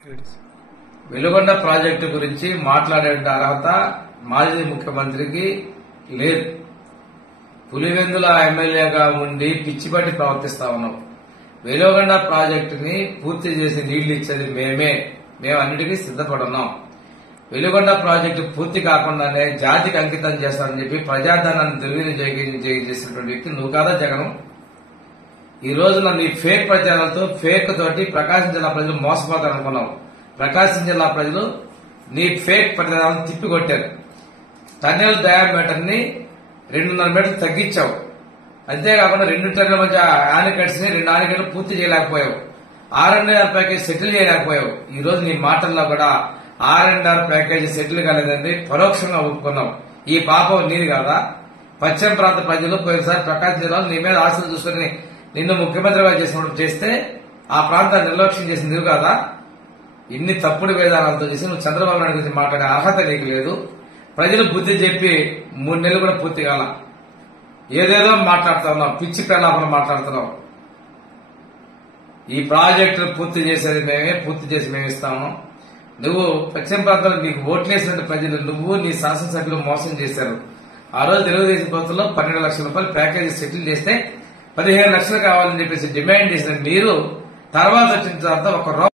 Veligonda project గురించి మాట్లాడే అర్హత మాజీ ముఖ్యమంత్రికి లేదు. పులివెందుల ఎమ్మెల్యేగా ఉండి పిచ్చిపట్టి ప్రవర్తిస్తా ఉన్నాం. వెలుగొండ ప్రాజెక్టుని పూర్తి చేసి నీళ్లు ఇచ్చేది మేము అన్నిటికీ సిద్దపడున్నాం. వెలుగొండ ప్రాజెక్టు పూర్తి కాకుండానే జాతికి అంకితం చేస్తానని చెప్పి ప్రజాధనాన్ని దుర్వినియోగం చేసినటువంటి వ్యక్తి నువ్వు కాదా జగన్? ఈ రోజున నీ ఫేక్ ప్రచారాలతో ఫేక్ తోటి ప్రకాశం జిల్లా ప్రజలు మోసపోతారనుకున్నావు. ప్రకాశం జిల్లా ప్రజలు నీ ఫేక్ ప్రచారాలను తిప్పికొట్టారు. టన్నెల్ డయామీటర్ ని 2.5 మీటర్లు తగ్గించావు. అంతేకాకుండా 2 టన్నుల మధ్య ఆనకట్స్ ని 2 ఆనకట్లు పూర్తి చేయలేకపోయావు. R&R package settle చేయలేకపోయావు. ఈ రోజు నీ మాటల్లో కూడా R&R ప్యాకేజ్ సెటిల్ కాలేదండి పరోక్షంగా ఒప్పుకున్నావు. ఈ పాపం నీది కాదా? పశ్చిమ ప్రాంత ప్రజలు పోయినసారి ప్రకాశం జిల్లాలో నీ మీద ఆశలు చూసుకుని నిన్ను ముఖ్యమంత్రిగా చేస్తే ఆ ప్రాంతాన్ని నిర్లక్ష్యం చేసింది నువ్వు కాదా? ఇన్ని తప్పుడు విధానాలతో చేసి నువ్వు చంద్రబాబు నాయుడు గురించి మాట్లాడే అర్హత నీకు లేదు. ప్రజలు బుద్ధి చెప్పి 3 నెలలు కూడా పూర్తి కాల. ఏదేదో మాట్లాడుతా ఉన్నావు, పిచ్చి ప్రలాపన మాట్లాడుతున్నావు. ఈ ప్రాజెక్టు పూర్తి చేసేది మేమే, పూర్తి చేసి మేము ఇస్తాము. నువ్వు పశ్చిమ ప్రాంతంలో నీకు ఓట్లేసిన ప్రజలు నువ్వు నీ శాసనసభ్యులు మోసం చేశారు. ఆ రోజు తెలుగుదేశం ప్రభుత్వంలో 12 లక్షల రూపాయలు ప్యాకేజీ సెటిల్ చేస్తే 15 లక్షలు కావాలని చెప్పేసి డిమాండ్ చేసిన మీరు తర్వాత వచ్చిన తర్వాత ఒక